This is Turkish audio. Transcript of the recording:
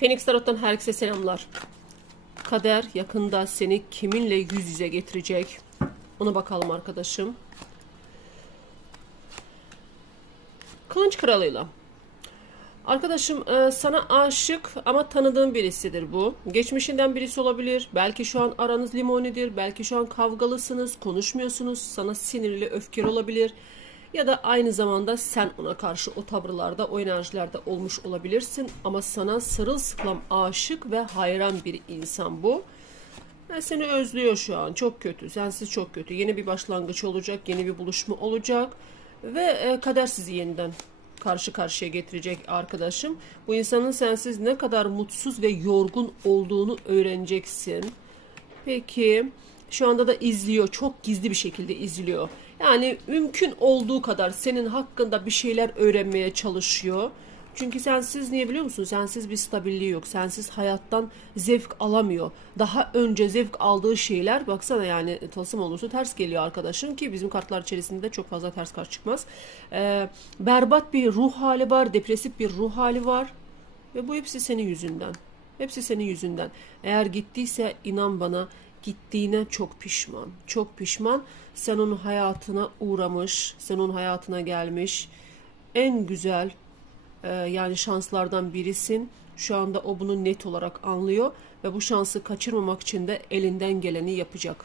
Phoenix Tarot'tan herkese selamlar. Kader yakında seni kiminle yüz yüze getirecek? Ona bakalım arkadaşım. Kılınç kralıyla. Arkadaşım e, sana aşık ama tanıdığın birisidir bu. Geçmişinden birisi olabilir. Belki şu an aranız limonidir. Belki şu an kavgalısınız, konuşmuyorsunuz. Sana sinirli, öfkeli olabilir. Ya da aynı zamanda sen ona karşı o tavırlarda, o enerjilerde olmuş olabilirsin. Ama sana sırılsıklam aşık ve hayran bir insan bu. Ve seni özlüyor şu an. Çok kötü. Sensiz çok kötü. Yeni bir başlangıç olacak. Yeni bir buluşma olacak. Ve e, kader sizi yeniden karşı karşıya getirecek arkadaşım. Bu insanın sensiz ne kadar mutsuz ve yorgun olduğunu öğreneceksin. Peki şu anda da izliyor. Çok gizli bir şekilde izliyor. Yani mümkün olduğu kadar senin hakkında bir şeyler öğrenmeye çalışıyor. Çünkü sensiz niye biliyor musun? Sensiz bir stabilliği yok. Sensiz hayattan zevk alamıyor. Daha önce zevk aldığı şeyler baksana yani tılsım olursa ters geliyor arkadaşın ki bizim kartlar içerisinde çok fazla ters kart çıkmaz. Ee, berbat bir ruh hali var. Depresif bir ruh hali var. Ve bu hepsi senin yüzünden. Hepsi senin yüzünden. Eğer gittiyse inan bana gittiğine çok pişman. Çok pişman. Sen onun hayatına uğramış. Sen onun hayatına gelmiş. En güzel ee, yani şanslardan birisin. Şu anda o bunu net olarak anlıyor ve bu şansı kaçırmamak için de elinden geleni yapacak.